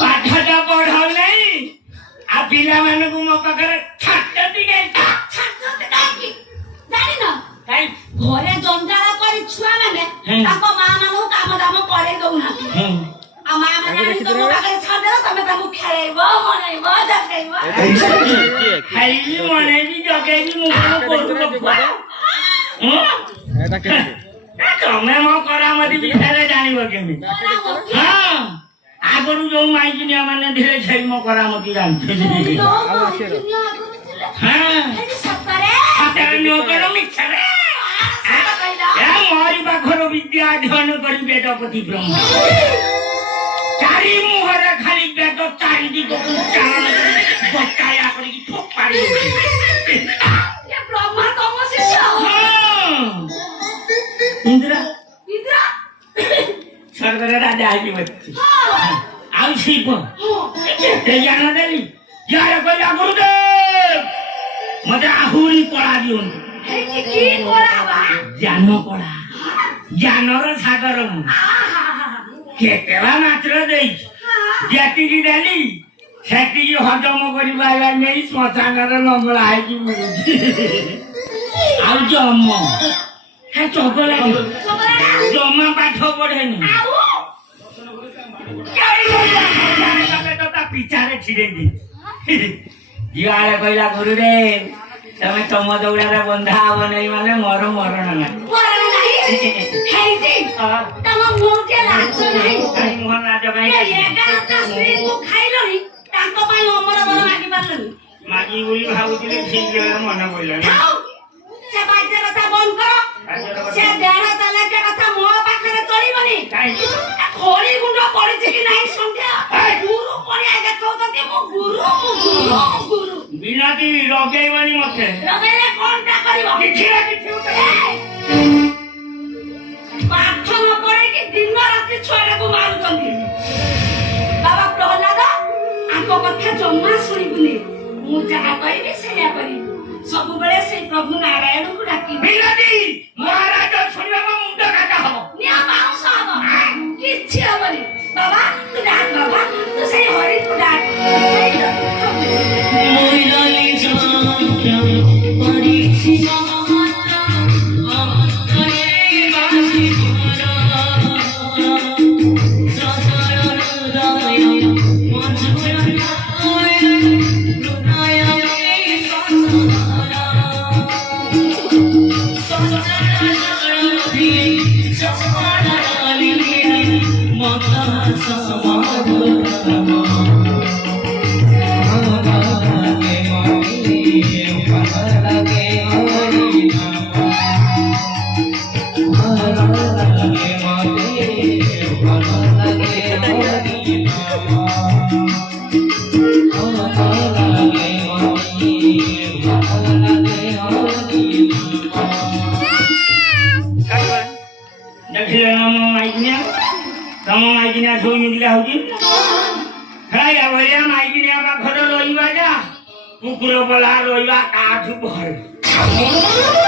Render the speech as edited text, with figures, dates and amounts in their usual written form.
ପାଠଟା ପଢାଉ ନାହିଁ ଆଉ ପିଲାମାନଙ୍କୁ ମୋ ପାଖରେ ଛାଟନ୍ତି କାହିଁକି ଜାଣିନ ଘରେ ଜଞ୍ଜାଳ କରି ଛୁଆ ମାନେ ତାଙ୍କ ମା ମାନଙ୍କୁ କାମ ଦାମ କରେଇ ଦଉନାହାନ୍ତି ଆଉ ମା ମାନେ ଆଣି ତମ ପାଖରେ ଛାଡିଦେବ ତମେ ତାଙ୍କୁ ଖେଳେଇବ ମନେଇବ ଜଗେଇବ ଖାଇବି ମନେଇବି ଜଗେଇବି ମୁଁ ତମେ ମୋ କରାମତି ବିଷୟରେ ଜାଣିବ କେମିତି ହଁ ଆଗରୁ ଯୋଉ ମାଇକିନିଆ ମାନେ ଧୀରେ ଛେଳି ମୋ କରାମତି ଜାଣିଥିଲି ମୋରି ପାଖର ବିଦ୍ୟା ଅଧ୍ୟୟନ କରି ବେଦପତି ବ୍ରହ୍ମ ଚାରି ମୁହଁରେ ଖାଲି ବେଦ ଚାରି ଦିଗକୁ ଚାରଣ ବଟାୟା କରିକି ଫୋପାଡ଼ି ବ୍ରହ୍ମା ତମ ଶିଷ୍ୟ ଇନ୍ଦ୍ରା ସ୍ୱର୍ଗରେ ରାଜା ହେଇକି ବସିଛି ଆଉ ଶିଳ୍ପ କେତେ ଜ୍ଞାନ ଦେଲି ଯାହାର କହିଲା ଗୁରୁଦେବ ମତେ ଆହୁରି କଳା ଦିଅନ୍ତୁ ଜ୍ଞାନ କଳା ଜ୍ଞାନର ସାଗର ମୁଁ କେତେବା ମାତ୍ର ଦେଇଛି ଯେତିକି ଦେଲି ସେତିକି ହଜମ କରିପାରିଲା ନେଇ ଶ୍ମଶାନରେ ଲଙ୍ଗଳା ହେଇକି ମିଳୁଛି ଆଉ ଜମ ଚଗଲା ଜମା ପାଠ ପଢେନି ପିଛାରେ ଛିଡେଇ ଦେଇଛି ଝିଅଆଳେ କହିଲା ଗୁରୁଦେବ ତମେ ତମ ଦୌଡ଼ାରେ ବନ୍ଧା ହବ ନାହିଁ ମାନେ ମୋର ମରଣ ନାହିଁ ମାଗି ବୋଲି ଭାବୁଥିଲି ଠିକ ମନେ ପଡିଲାନି ସେ ବାଜ୍ୟ କଥା ବନ୍ଦ କର ସେ ଦେହ ଚାଲାକିଆ କଥା ମୋ ପାଖରେ ଚଳିବନି ଖୋଳି ଗୁଣ୍ଡ ପଡିଛି କି ନାହିଁ ସନ୍ଧ୍ୟା ଗୁରୁ ପଡିଆ ଦେଖାଉଛନ୍ତି ମୁଁ ଗୁରୁ ବିଲାତି ରଗେଇବନି ମତେ ରଗେଇଲେ କଣଟା କରିବ କିଛି ପାଠ ନ ପଢେଇକି ଦିନ ରାତି ଛୁଆଟାକୁ ମାରୁଛନ୍ତି ବାବା ପ୍ରହ୍ଲାଦ ଆଙ୍କ କଥା ଜମା ଶୁଣିବୁନି ମୁଁ ଯାହା କହିବି ସେଇଆ କରିବି ସବୁବେଳେ ସେଇ ପ୍ରଭୁ ନାରାୟଣଙ୍କୁ ଡାକି ମହାରାଜ ଶୁଣିବା ମୁଣ୍ଡ କାଟା ହବ ବାଉଁଶ ହବ କିଛି ହବନି ବାବା ତୁ ଡାକ ବାବା ତୁ ସେଇ ହରିକୁ ଡାକ ତମ ମାଇକିନିଆ ସବୁ ମିଳିଲା ହଉଛି ଭଳିଆ ମାଇକିନିଆ ପାଖରେ ରହିବା ଯା କୁକୁର ପଲା ରହିବା କାଠୁ ଭଲ